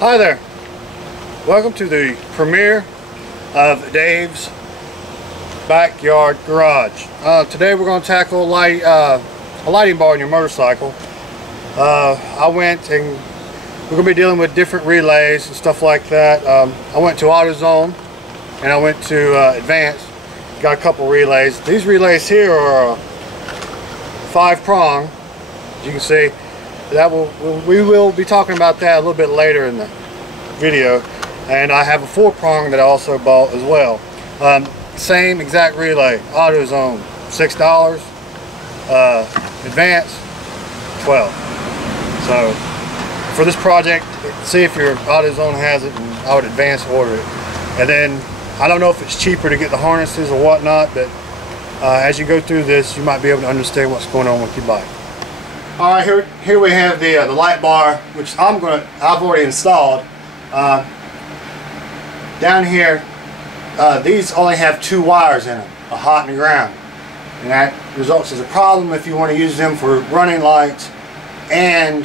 Hi there. Welcome to the premiere of Dave's Backyard Garage. Today we're going to tackle a lighting bar on your motorcycle. I went and we're going to be dealing with different relays and stuff like that. I went to AutoZone and I went to Advanced. Got a couple relays. These relays here are 5-prong, as you can see. We will be talking about that a little bit later in the video. And I have a 4-prong that I also bought as well. Same exact relay, AutoZone, $6, Advanced, $12. So for this project, see if your AutoZone has it, and I would Advance order it. And then I don't know if it's cheaper to get the harnesses or whatnot, but as you go through this, you might be able to understand what's going on with your bike. All right, here we have the light bar, which I've already installed. Down here, these only have 2 wires in them, a hot and a ground, and that results as a problem if you want to use them for running lights and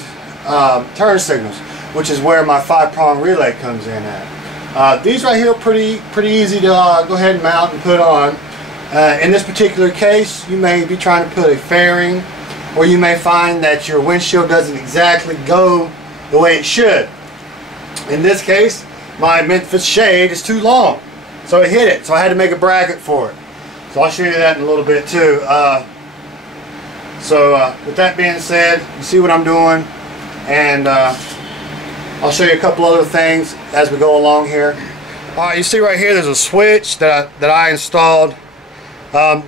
turn signals, which is where my 5-prong relay comes in at. These right here are pretty easy to go ahead and mount and put on. In this particular case, you may be trying to put a fairing, or you may find that your windshield doesn't exactly go the way it should. In this case, my Memphis shade is too long, so it hit it, so I had to make a bracket for it. So I'll show you that in a little bit too. With that being said, you see what I'm doing, and I'll show you a couple other things as we go along here. Alright, you see right here there's a switch that I installed.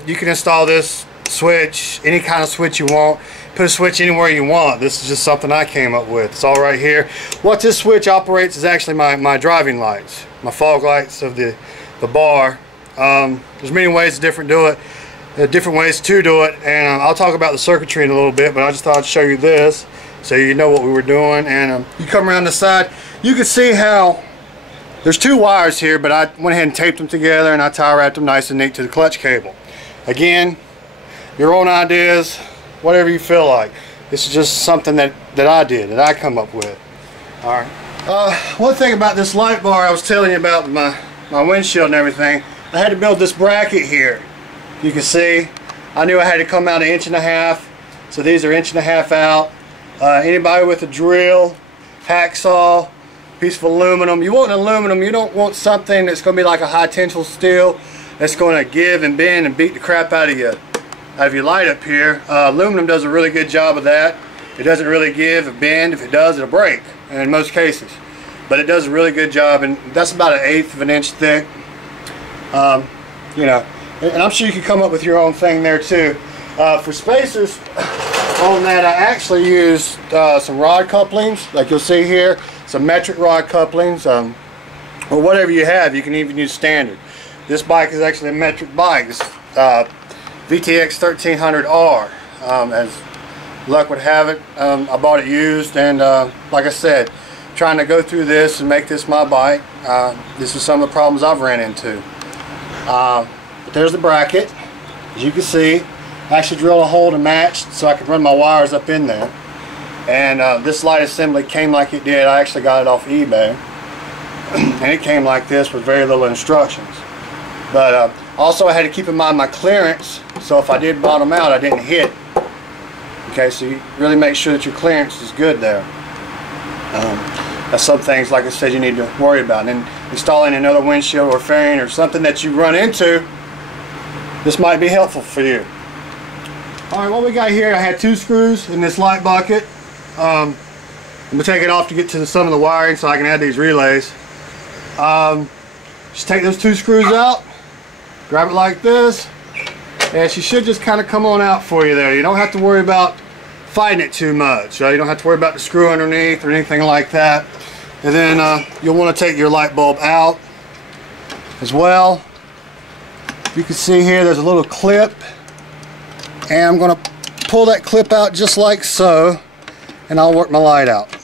You can install this switch, any kind of switch you want. Put a switch anywhere you want. This is just something I came up with. It's all right here. What this switch operates is actually my driving lights, my fog lights of the bar. There's many ways to do it, different ways to do it, and I'll talk about the circuitry in a little bit, but I just thought I'd show you this so you know what we were doing. And you come around the side, you can see how there's 2 wires here, but I went ahead and taped them together, and I tie wrapped them nice and neat to the clutch cable. Again, your own ideas, whatever you feel like. This is just something that I did, that I come up with. Alright. One thing about this light bar I was telling you about my windshield and everything, I had to build this bracket here. You can see, I knew I had to come out 1.5 inches, so these are 1.5 inches out. Anybody with a drill, hacksaw, piece of aluminum, you want an aluminum, you don't want something that's going to be like a high tensile steel that's going to give and bend and beat the crap out of your light up here. Aluminum does a really good job of that. It doesn't really give or bend. If it does, it'll break in most cases, but it does a really good job, and that's about 1/8 of an inch thick. You know, and I'm sure you can come up with your own thing there too. For spacers on that, I actually used some rod couplings, like you'll see here, some metric rod couplings, or whatever you have. You can even use standard. This bike is actually a metric bike. It's VTX 1300R. As luck would have it, I bought it used, and like I said, trying to go through this and make this my bike. This is some of the problems I've ran into. But there's the bracket. As you can see, I actually drilled a hole to match so I could run my wires up in there. And this light assembly came like it did. I actually got it off eBay. And it came like this with very little instructions. But also I had to keep in mind my clearance, so if I did bottom out, I didn't hit. Okay, so you really make sure that your clearance is good there. That's some things, like I said, you need to worry about. And installing another windshield or fairing or something that you run into, this might be helpful for you. Alright, what we got here, I had 2 screws in this light bucket. I'm going to take it off to get to some of the wiring so I can add these relays. Just take those 2 screws out, grab it like this, and she should just kind of come on out for you there. You don't have to worry about fighting it too much. You don't have to worry about the screw underneath or anything like that. And then you'll want to take your light bulb out as well. You can see here there's a little clip, and I'm going to pull that clip out just like so, and I'll work my light out.